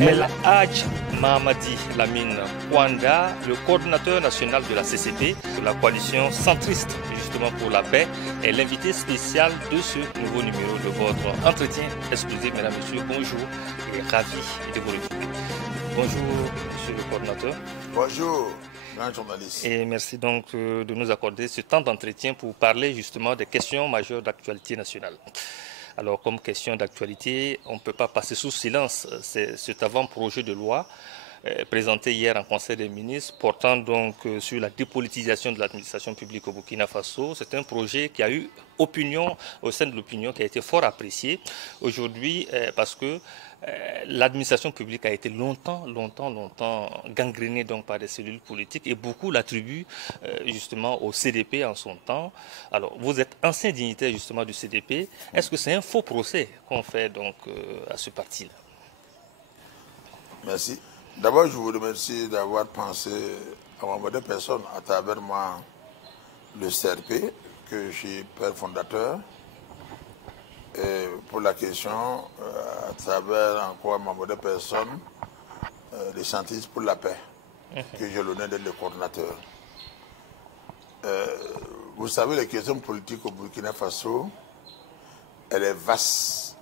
El Hadj Mahamadi Lamine Ouanda, le coordinateur national de la CCP, de la coalition centriste justement pour la paix, est l'invité spécial de ce nouveau numéro de votre entretien exclusif. Mesdames, Messieurs, bonjour et ravi de vous retrouver. Bonjour, Monsieur le coordinateur. Bonjour, grand journaliste. Et merci donc de nous accorder ce temps d'entretien pour parler justement des questions majeures d'actualité nationale. Alors, comme question d'actualité, on ne peut pas passer sous silence cet avant-projet de loi présenté hier en Conseil des ministres portant donc sur la dépolitisation de l'administration publique au Burkina Faso. C'est un projet qui a eu opinion au sein de l'opinion, qui a été fort apprécié aujourd'hui parce que l'administration publique a été longtemps gangrénée donc par des cellules politiques et beaucoup l'attribuent justement au CDP en son temps. Alors, vous êtes ancien dignitaire justement du CDP. Est-ce que c'est un faux procès qu'on fait donc à ce parti-là? Merci. D'abord, je vous remercie d'avoir pensé à ma modeste personne à travers moi, le CRP, que je suis père fondateur. Et pour la question, à travers encore ma modeste personne, les centristes pour la paix, que j'ai l'honneur d'être le coordinateur. Vous savez, les questions politiques au Burkina Faso, elle est vaste,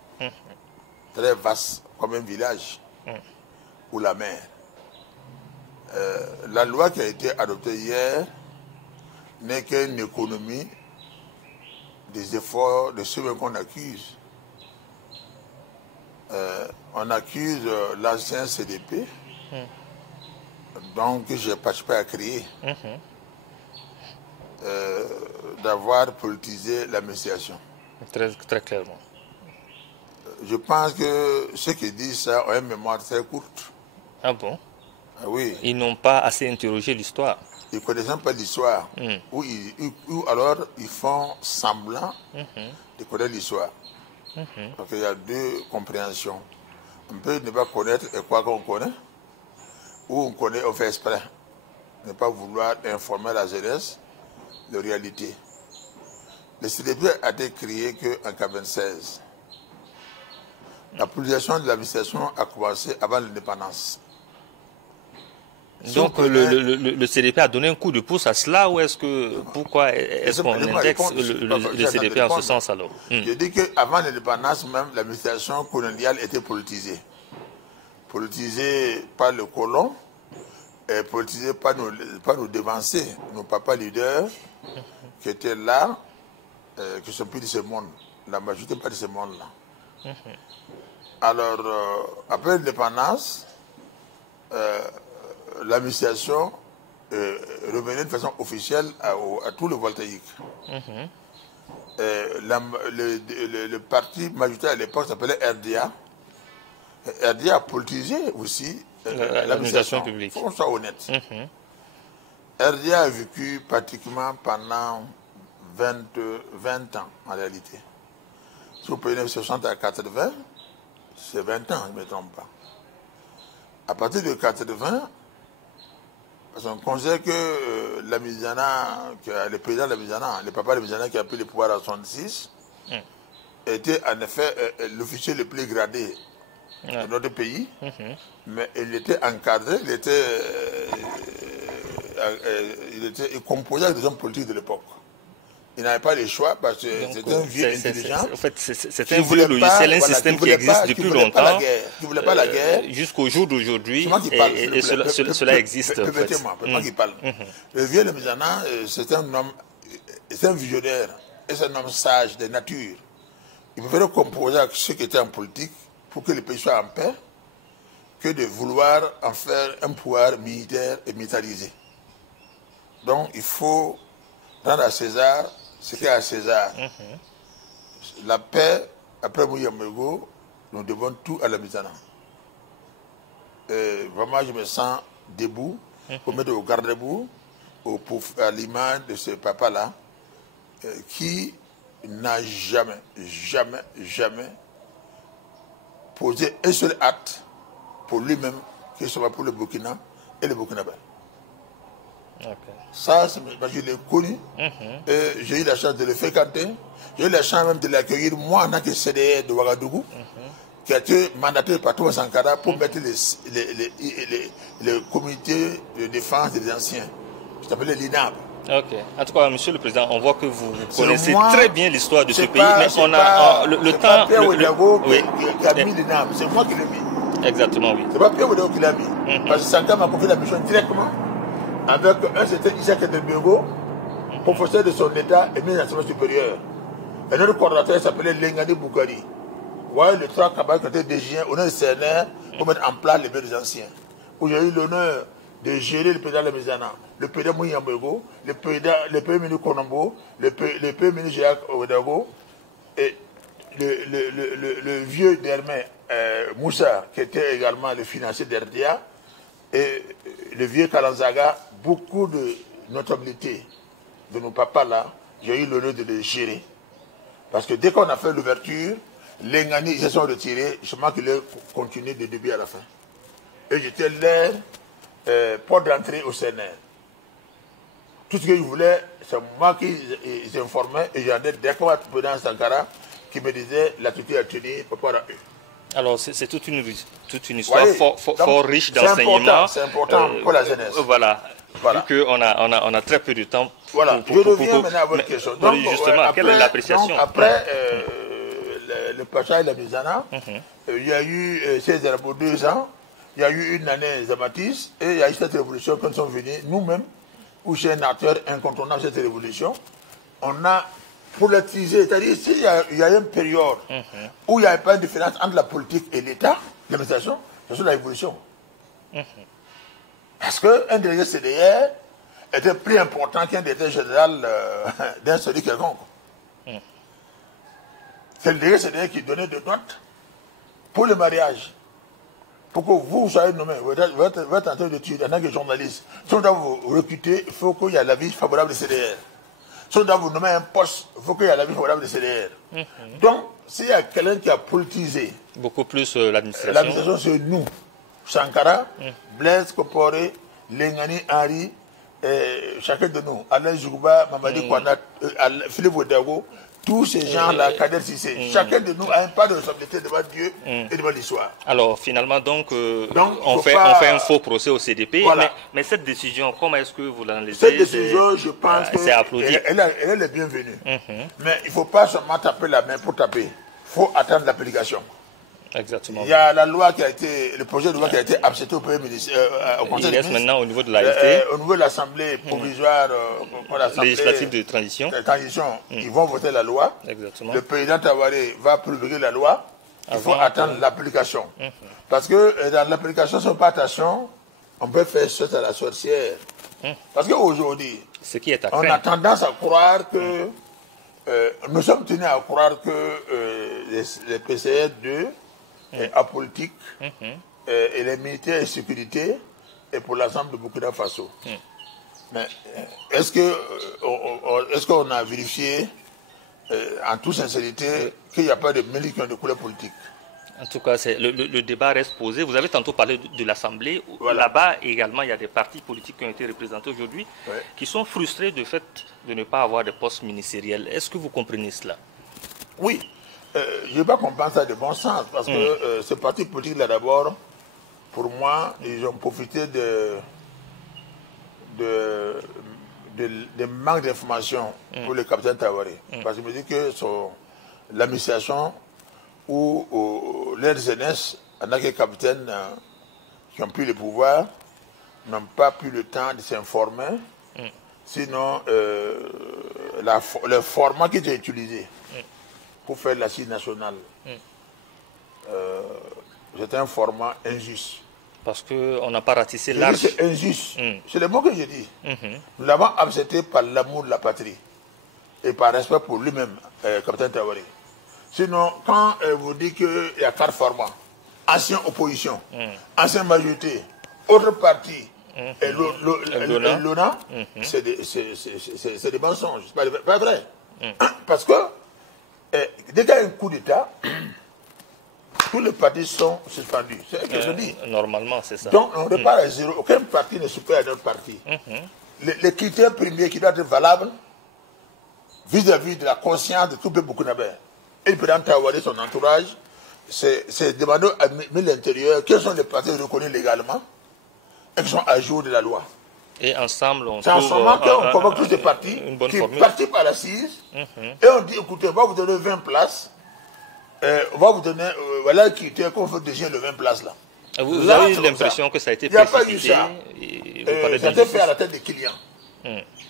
très vaste, comme un village ou la mer. La loi qui a été adoptée hier n'est qu'une économie des efforts de ceux qu'on accuse. On accuse l'ancien CDP, donc j'ai participé à créer, d'avoir politisé l'administration. Très clairement. Je pense que ceux qui disent ça ont une mémoire très courte. Ah bon? Ah oui. Ils n'ont pas assez interrogé l'histoire. Ils ne connaissent pas l'histoire. Ou alors ils font semblant de connaître l'histoire. Donc il y a deux compréhensions. On peut ne pas connaître et quoi qu'on connaît, ou on connaît, on fait exprès. Ne pas vouloir informer la jeunesse de réalité. Le CDP a été créé qu'en 1996. La politisation de l'administration a commencé avant l'indépendance. Donc le CDP a donné un coup de pouce à cela ou est-ce que pourquoi est-ce qu'on indexe le CDP en ce sens alors? Je dis qu'avant l'indépendance même, l'administration coloniale était politisée. Politisée par le colon et politisée par nos devanciers, nos papas leaders qui étaient là, qui ne sont plus de ce monde. La majorité pas de ce monde-là. Alors, après l'indépendance, l'administration revenait de façon officielle à tout le voltaïque. Le parti majoritaire à l'époque s'appelait RDA. RDA a politisé aussi l'administration publique. Il faut qu'on soit honnête. RDA a vécu pratiquement pendant 20 ans en réalité. Si vous prenez 1960 à 80, c'est 20 ans, je ne me trompe pas. À partir de 80, parce qu'on considère que le président de la Mizana, le papa de la Mizana qui a pris le pouvoir en 1966, était en effet l'officier le plus gradé de notre pays, mais il était encadré, il composait avec des hommes politiques de l'époque. Il n'avait pas le choix parce que c'était un vieux intelligent. En fait, c'est un vieux logiciel, un système qui existe depuis longtemps, qui ne voulait pas la guerre. Jusqu'au jour d'aujourd'hui, et cela existe. Permettez-moi, qui parle. Le vieux de Mizana, c'est un homme, c'est un visionnaire, et c'est un homme sage de nature. Il préférait composer avec ceux qui étaient en politique pour que le pays soit en paix, que de vouloir en faire un pouvoir militaire et militarisé. Donc, il faut rendre à César ce qu'il y a à César. La paix, après Mouyamego, nous devons tout à la Mizana. Vraiment, je me sens debout, pour mettre au garde-boue, à l'image de ce papa-là, qui n'a jamais posé un seul acte pour lui-même, que ce soit pour le Burkina et le Burkinabé. Ça, je l'ai connu, j'ai eu la chance de le fréquenter, j'ai eu la chance même de l'accueillir moi en tant que CDR de Ouagadougou, qui a été mandaté par Thomas Sankara pour mettre le comité de défense des anciens, qui s'appelait l'INAB. Ok. En tout cas, Monsieur le Président, on voit que vous connaissez très bien l'histoire de ce pays, mais on a le temps. Pierre Ouedraogo qui a mis l'INAB, c'est moi qui l'ai mis. Exactement, oui. C'est pas Pierre Ouedraogo qui l'a mis. Parce que Sankara m'a confié la mission directement avec un certain Isaac Edelbego, professeur de son état et ministre de l'enseignement supérieur. Un autre coordinateur s'appelait Lengani Boukari. Ouais, les trois camarades qui étaient désignés au nom du CNR pour mettre en place les biens des anciens. Où j'ai eu l'honneur de gérer le président Lemizana, le président Mouyambego, le premier ministre Konombo, le premier ministre Jacques Ouedraogo, et le vieux Dermain Moussa, qui était également le financier d'RDA, et le vieux Kalanzaga, beaucoup de notabilité de nos papas là, j'ai eu l'honneur de les gérer. Parce que dès qu'on a fait l'ouverture, les Ngani ils se sont retirés, je pense qu'ils ont continué de début à la fin. Et j'étais leur porte d'entrée au CNR. Tout ce qu'ils voulaient, c'est moi qui les informais et j'en ai directement au président Sankara qui me disait l'attitude à tenir par rapport à eux. Alors c'est toute une histoire fort riche d'enseignements. C'est important pour la jeunesse. Voilà. Vu qu'on a très peu de temps. Voilà. Je reviens maintenant à votre question. Donc, justement, après, quelle est l'appréciation? Après le Pacha et la Mizana, il y a eu ces arbres 2 ans, il y a eu une année Zamatis, et il y a eu cette révolution quand nous sommes venus, nous-mêmes, où c'est un acteur incontournable de cette révolution. On a politisé, c'est-à-dire s'il y a une période où il n'y avait pas de différence entre la politique et l'État, l'administration, c'est sur la révolution. Parce qu'un délégué CDR était plus important qu'un directeur général d'un seul quelconque. C'est le délégué CDR qui donnait des notes pour le mariage. Pour que vous soyez nommé, vous êtes en train d'étudier en tant que journaliste. Si on doit vous recruter, il faut qu'il y ait l'avis favorable du CDR. Si on doit vous nommer un poste, il faut qu'il y ait l'avis favorable du CDR. Donc, s'il y a quelqu'un qui a politisé, beaucoup plus l'administration. L'administration, c'est nous. Sankara, Blaise Compaoré, Lengani Henri, chacun de nous, Alain Jouba, Mamadi Kouana, Philippe Ouedraogo, tous ces gens-là, Kader Sissé, chacun de nous a une part de responsabilité devant Dieu et devant l'histoire. Alors finalement, on fait un faux procès au CDP, voilà. mais cette décision, comment est-ce que vous l'analyser? Cette décision, je pense que c'est applaudi. Elle est la bienvenue. Mais il ne faut pas seulement taper la main pour taper. Il faut attendre l'application. Exactement. Il y a la loi qui a été, le projet de loi qui a été accepté au Premier ministre, au Conseil des ministres. Maintenant au niveau de l'AFT. Au niveau de l'Assemblée provisoire, législative de transition. Ils vont voter la loi. Exactement. Le président Tawaré va promulguer la loi. Il faut attendre l'application. Parce que dans l'application, sans pas attention, on peut faire sauter à la sorcière. Parce qu'aujourd'hui, on a tendance à croire que, nous sommes tenus à croire que les PCR 2 apolitique et les militaires et sécurité et pour l'ensemble de Burkina Faso. Mais est-ce qu'on a vérifié en toute sincérité qu'il n'y a pas de militaires de couleur politique? En tout cas, le débat reste posé. Vous avez tantôt parlé de l'Assemblée. Voilà. Là-bas, également, il y a des partis politiques qui ont été représentés aujourd'hui qui sont frustrés du fait de ne pas avoir de poste ministériel. Est-ce que vous comprenez cela? Oui. Je ne vais pas comprendre ça de bon sens, parce que ce parti politique-là, d'abord, pour moi, ils ont profité de manque d'informations pour le capitaine Tawaré. Parce que je me dis que l'administration ou l'air jeunesse, en tant que capitaine qui ont pris le pouvoir, n'ont pas pris le temps de s'informer. Sinon, le format qui était utilisé pour faire l'assise nationale, c'est un format injuste. Parce qu'on n'a pas ratissé large. C'est injuste. C'est le mot que je dis. Nous l'avons accepté par l'amour de la patrie et par respect pour lui-même, capitaine Tawaré. Sinon, quand vous dites qu'il y a 4 formats, ancienne opposition, ancienne majorité, autre parti, et l'ONA, c'est des mensonges. C'est pas vrai. Parce que dès qu'il y a un coup d'État, tous les partis sont suspendus. C'est ce que je dis. Normalement, c'est ça. Donc, on repart à zéro. Aucun parti ne supère un autre parti. Les critères premiers qui doivent être valables vis-à-vis de la conscience de tout le peuple burkinabé. Et le président Tawaré, son entourage, c'est demander à l'intérieur quels sont les partis reconnus légalement et qui sont à jour de la loi. Et ensemble, on c'est en ce moment qu'on convoque tous les partis qui participent à l'assise et on dit, écoutez, on va vous donner 20 places, on va vous donner, voilà qui était qu'on veut déjà le 20 places là. Vous avez eu l'impression que ça a été précipité? Il n'y a pas eu ça. Ça a été fait à la tête des clients.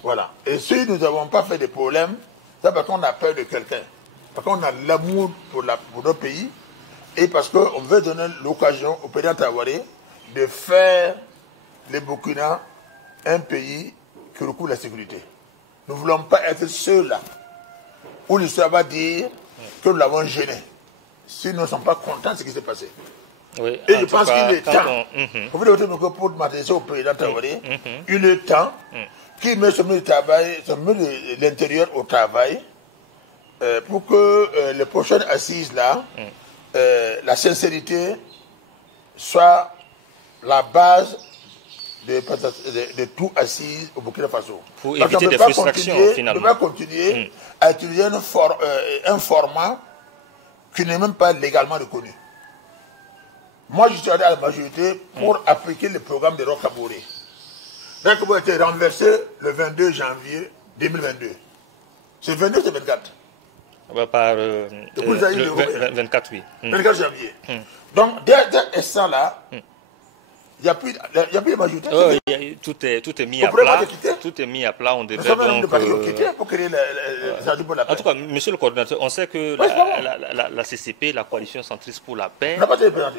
Voilà. Et si nous n'avons pas fait des problèmes, c'est parce qu'on a peur de quelqu'un. Parce qu'on a l'amour pour notre pays et parce qu'on veut donner l'occasion au président Traoré de faire les Burkina un pays qui recouvre la sécurité. Nous ne voulons pas être ceux-là où l'histoire va dire que nous l'avons gêné. Si nous ne sommes pas contents de ce qui s'est passé. Oui, et je pense qu'il est temps, pour m'adresser au président Traoré, il est temps qu'il mette son milieu de travail, son milieu de l'intérieur au travail, pour que les prochaines assises là, la sincérité soit la base de tout assise au Burkina Faso. Pour éviter des frustrations, finalement. On ne peut pas continuer à utiliser un format qui n'est même pas légalement reconnu. Moi, je suis allé à la majorité pour appliquer le programme de Roch Kaboré. Roch Kaboré a été renversé le 22 janvier 2022. C'est 22 ou c'est 24? Par le 24, oui. 24 janvier. Donc, dès ce là, il n'y a plus de majorité. Tout est mis à plat. Tout est mis à plat. On devrait donc... pour créer la paix. En tout cas, monsieur le coordinateur, on sait que la CCP, la coalition centriste pour la paix,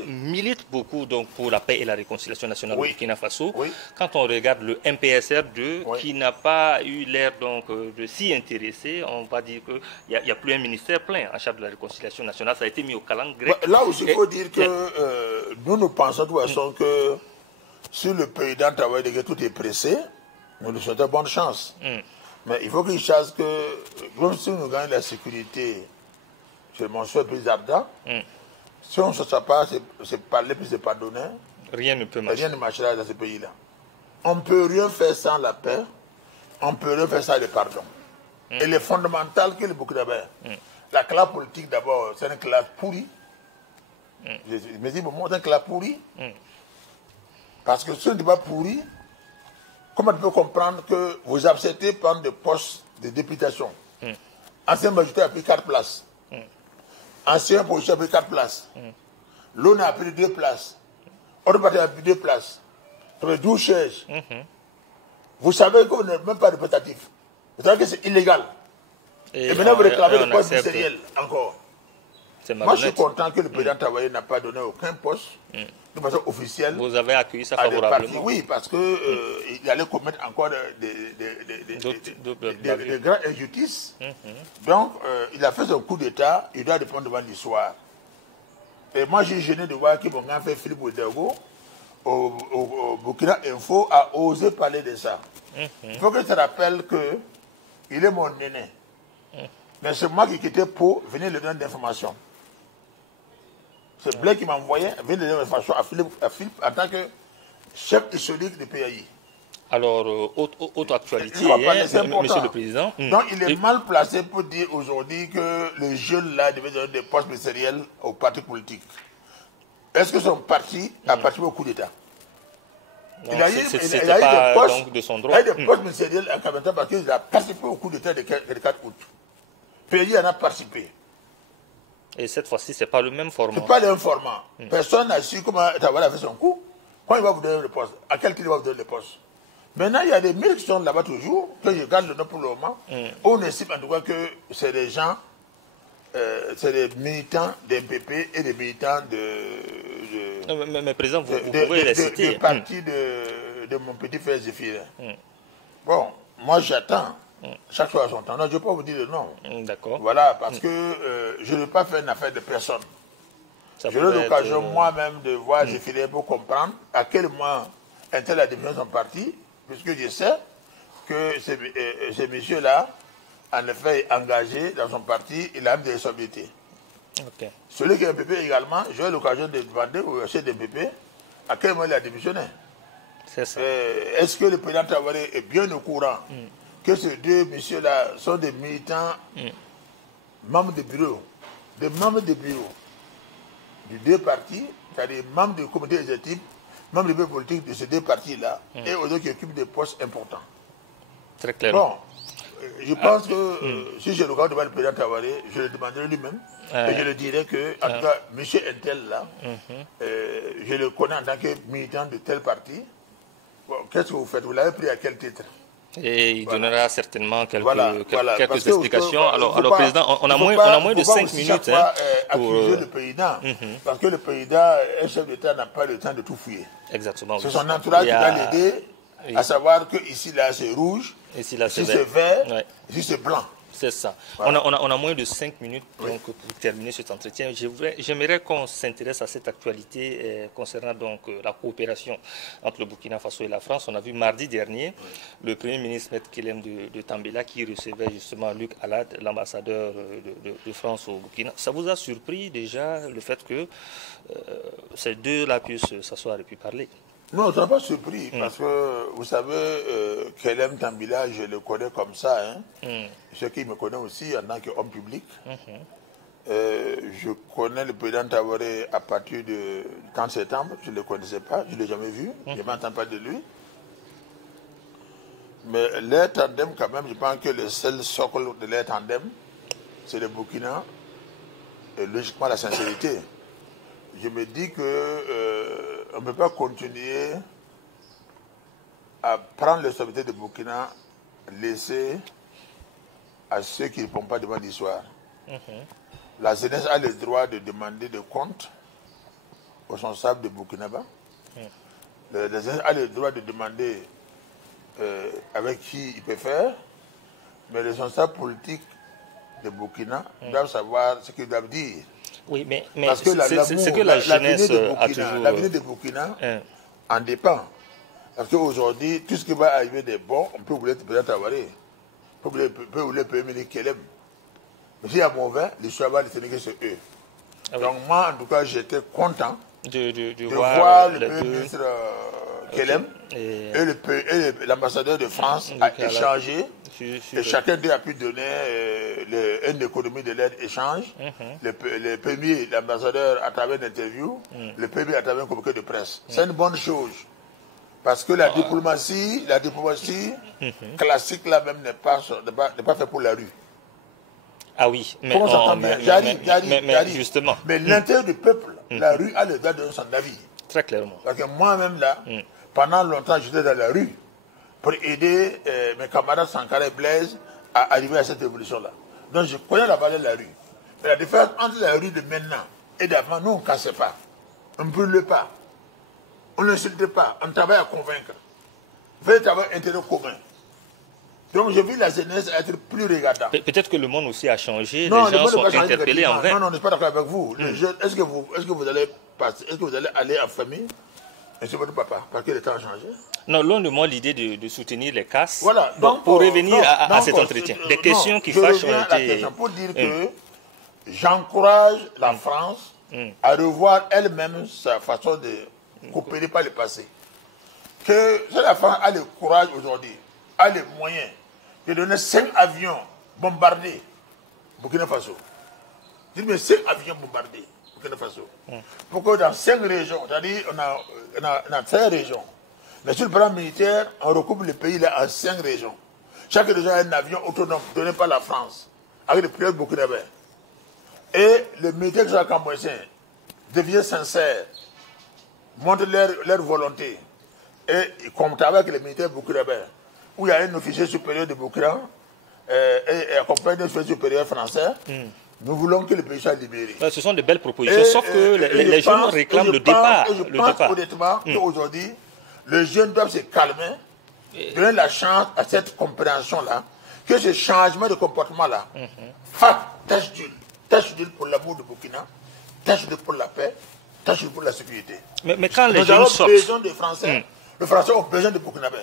milite beaucoup donc, pour la paix et la réconciliation nationale au Burkina Faso. Quand on regarde le MPSR2, qui n'a pas eu l'air donc de s'y intéresser, on va dire qu'il n'y a plus un ministère plein en charge de la réconciliation nationale. Ça a été mis au calan grec. Là aussi, il faut dire que nous pensons de toute façon que si le président travaille et que tout est pressé, nous lui souhaitons bonne chance. Mais il faut qu'il sache que, même si nous gagnons la sécurité chez mon soeur plus Abda, si on ne se sait pas, c'est parler puis c'est pardonner, rien ne peut marcher. Rien ne marchera dans ce pays-là. On ne peut rien faire sans la paix, on ne peut rien faire sans le pardon. Et le fondamental que le Burkinabé, la classe politique d'abord, c'est une classe pourrie. Je me dis, bon, c'est une classe pourrie. Parce que ce n'est pas pourri, comment tu peux comprendre que vous acceptez prendre des postes de députation? Ancien magistrat a pris 4 places. Ancien policier a pris 4 places. L'ONU a pris 2 places. Autre parti a pris 2 places. Ça fait 12 chaises. Vous savez que vous n'êtes même pas représentatif. Vous savez que c'est illégal. Et maintenant vous réclamez le poste ministériel encore. Moi je suis content que le président Traoré n'a pas donné aucun poste de façon officielle. Vous avez accueilli ça favorablement? Oui, parce qu'il allait commettre encore des grandes injustices. Donc, il a fait son coup d'État, il doit répondre devant l'histoire. Et moi, j'ai gêné de voir que mon grand frère Philippe Ouedraogo, au Burkina Info, a osé parler de ça. Il faut que je te rappelle qu'il est mon aîné. Mais c'est moi qui quittais pour venir lui donner d'informations. C'est Blake qui m'a envoyé, vient de donner l'information à Philippe en tant que chef historique du PAI. Alors, autre actualité, monsieur le Président. Donc, il est mal placé pour dire aujourd'hui que le jeune là devait donner des postes ministériels aux partis politiques. Est-ce que son parti a participé au coup d'État? Il a eu des postes ministériels en Cameroun parce qu'il a participé au coup d'État le 4 août. Le PAI en a participé. Et cette fois-ci, ce n'est pas le même format. Ce n'est pas le même format. Personne n'a su comment Traoré a fait son coup. Quand il va vous donner le poste, à quel qu'il va vous donner le poste. Maintenant, il y a des milles qui sont là-bas toujours, que je garde le nom pour le moment. On estime en tout cas que c'est des gens, c'est des militants des MPP et des militants mais président, vous pouvez les citer. Du parti de mon petit frère Zéphir. Bon, moi j'attends. Chaque fois à son temps. Non, je ne vais pas vous dire le nom. D'accord. Voilà, parce que je ne veux pas faire une affaire de personne. J'ai eu l'occasion moi-même de voir Zéphir pour comprendre à quel moment un tel a défini son parti, puisque je sais que ce monsieur-là, en effet, est engagé dans son parti, il a même des responsabilités. Celui qui est MPP également, j'ai eu l'occasion de demander au chef de MPP à quel moment il a démissionné. C'est ça. Est-ce que le président Traoré est bien au courant que ces deux messieurs-là sont des militants, membres de bureau, des membres de bureau. de deux partis, c'est-à-dire membres du comité exécutif, membres du bureau politique de ces deux partis-là, et aux autres qui occupent des postes importants. Très clair. Bon, je pense que si j'ai le cas devant le président Tawaré, je le demanderai lui-même, et je le dirai que, en tout cas, M. Intel, là, je le connais en tant que militant de tel parti. Bon, qu'est-ce que vous faites? Vous l'avez pris à quel titre? Et il donnera certainement quelques explications. Alors, Président, on a moins de 5 minutes. Accuser le président, parce que le président, un chef d'État, n'a pas le temps de tout fouiller. Exactement. C'est son entourage qui va l'aider à savoir que ici, là, c'est rouge, ici, c'est vert, ici, c'est blanc. C'est ça. Voilà. On a moins de 5 minutes donc, pour terminer cet entretien. J'aimerais qu'on s'intéresse à cette actualité concernant donc, la coopération entre le Burkina Faso et la France. On a vu mardi dernier le Premier ministre Maître Kelem de Tambela qui recevait justement Luc Alad, l'ambassadeur de France au Burkina. Ça vous a surpris déjà le fait que ces deux-là puissent s'asseoir et puis parler? Non, ça n'a pas surpris, parce que, vous savez, Kelem Tambila, je le connais comme ça. Ceux qui me connaissent aussi en tant qu'homme public. Je connais le président Tawaré à partir du 30 septembre. Je ne le connaissais pas, je ne l'ai jamais vu, je ne m'entends pas de lui. Mais leur tandem, quand même, je pense que le seul socle de leur tandem, c'est le Burkina, et logiquement la sincérité. Je me dis que on ne peut pas continuer à prendre les stabilités de Burkina, laisser à ceux qui ne répondent pas devant l'histoire. La jeunesse a le droit de demander des comptes aux responsables de Burkinabé. La jeunesse a le droit de demander avec qui il peut faire, mais les responsables politiques de Burkina doivent savoir ce qu'ils doivent dire. Oui, mais parce que c'est que la jeunesse a toujours... L'avenir de Burkina en dépend. Parce qu'aujourd'hui, tout ce qui va arriver de bon, on peut vouloir le président Tawaré, on peut vouloir le premier ministre Kelem. Mais s'il y a mauvais, l'histoire va le tenir sur eux. Donc moi, en tout cas, j'étais content de voir le premier ministre Kelem et l'ambassadeur de France a échangé. Et chacun d'eux a pu donner une économie de l'aide échange. Le premier, l'ambassadeur, à travers une interview, le premier à travers un communiqué de presse. C'est une bonne chose. Parce que la diplomatie classique là-même n'est pas faite pour la rue. Ah oui, mais j'arrive justement. Mais l'intérêt du peuple, la rue a le droit de donner son avis. Très clairement. Parce que moi-même là, pendant longtemps, j'étais dans la rue pour aider mes camarades Sankara et Blaise à arriver à cette évolution-là. Donc je connais la valeur de la rue. Mais la différence entre la rue de maintenant et d'avant, nous on ne cassait pas, on ne brûlait pas, on n'insultait pas, on travaille à convaincre. Véritable intérêt commun. Donc je vis la jeunesse être plus regardante. Peut-être que le monde aussi a changé, les gens sont interpellés en vrai. Non, je ne suis pas d'accord avec vous. Est-ce que vous allez aller en famille et c'est votre papa, parce que le temps a changé? Non, loin de moi l'idée de soutenir les casses. Voilà. Donc, pour revenir à cet entretien, des questions qui fâchent ont été... Pour dire que j'encourage la France à revoir elle-même sa façon de coopérer par le passé. Que si la France a le courage aujourd'hui, a les moyens de donner 5 avions bombardés Burkina Faso. Je dis, mais 5 avions bombardés Burkina Faso. Pourquoi dans 5 régions, c'est-à-dire on a 13 régions. Mais sur le plan militaire, on recoupe le pays là en 5 régions. Chaque région a un avion autonome donné par la France, avec les pilotes burkinabés. Et le militaire qui soit cambodgien devient sincère, montre leur volonté. Et il compte avec les militaires burkinabés, où il y a un officier supérieur de Burkina et accompagné d'un officier supérieur français. Nous voulons que le pays soit libéré. Ce sont de belles propositions, sauf que les jeunes réclament le départ. Je pense honnêtement qu'aujourd'hui, les jeunes doivent se calmer, donner la chance à cette compréhension-là, que ce changement de comportement-là fasse tâche d'huile pour l'amour de Burkina, tâche d'huile pour la paix, tâche d'huile pour la sécurité. Mais quand les jeunes sortent... Nous avons besoin des Français, les Français ont besoin de Burkinabés.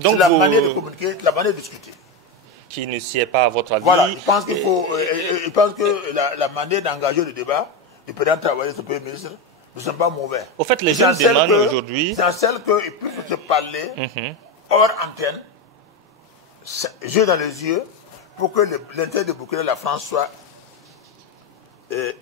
C'est la manière de communiquer, la manière de discuter. Qui ne sied pas à votre avis. Voilà, je pense que la manière d'engager le débat, du président Tawaré, ce Premier ministre, ne sont pas mauvais. Au fait, les jeunes demandent aujourd'hui... C'est en celle qu'ils puissent se parler hors antenne, yeux dans les yeux, pour que l'intérêt de Burkina et la France soit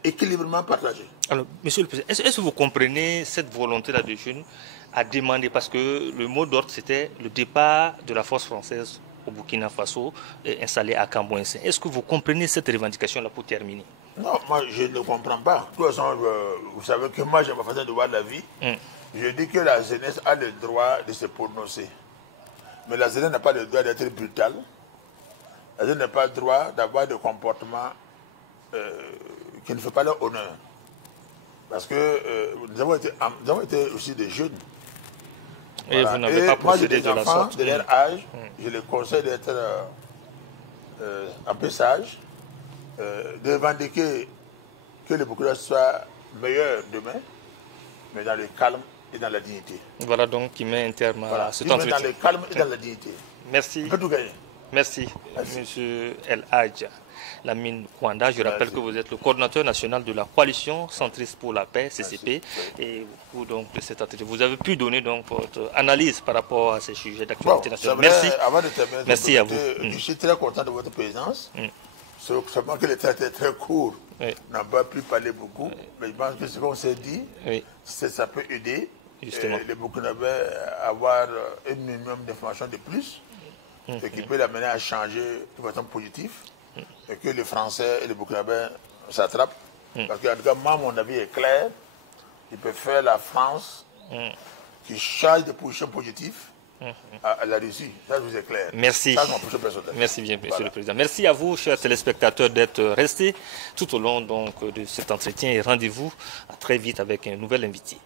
équilibrement partagé. Alors, Monsieur le Président, est-ce que vous comprenez cette volonté-là des jeunes à demander, parce que le mot d'ordre, c'était le départ de la force française au Burkina Faso, installée à Camboinsin. Est-ce que vous comprenez cette revendication-là pour terminer? Non, moi, je ne comprends pas. De toute façon, vous savez que moi, j'ai ma façon de voir la vie. Je dis que la jeunesse a le droit de se prononcer. Mais la jeunesse n'a pas le droit d'être brutale. La jeunesse n'a pas le droit d'avoir des comportements qui ne font pas leur honneur. Parce que nous avons été aussi des jeunes. Et voilà. Vous n'avez pas procédé de la sorte. De leur âge, je les conseille d'être un peu sages, de revendiquer que le Burkina soit meilleur demain, mais dans le calme et dans la dignité. Voilà donc qui met un terme à cet entretien. Dans le calme et dans la dignité. Merci. On peut tout gagner. Merci, Monsieur El Hadj Lamine Kwanda. Je rappelle que vous êtes le coordinateur national de la coalition centriste pour la paix, CCP. Et vous, donc, de cette entretien, vous avez pu donner donc votre analyse par rapport à ces sujets d'actualité nationale. Merci. Avant de terminer, merci à vous. Je suis très content de votre présence. Seulement que le temps était très court. On n'a pas pu parler beaucoup. Mais je pense que ce qu'on s'est dit, ça peut aider les Burkinabés à avoir un minimum d'informations de plus. Ce qui peut l'amener à changer de façon positive, et que les Français et les Burkinabés s'attrapent. Parce qu'en tout cas, moi, mon avis est clair. Il peut faire la France qui change de position positive à la Russie. Ça, je vous est clair. Merci. Ça, c'est mon position personnelle. Merci bien, Monsieur le Président. Merci à vous, chers téléspectateurs, d'être restés tout au long donc, de cet entretien. Et rendez-vous à très vite avec un nouvel invité.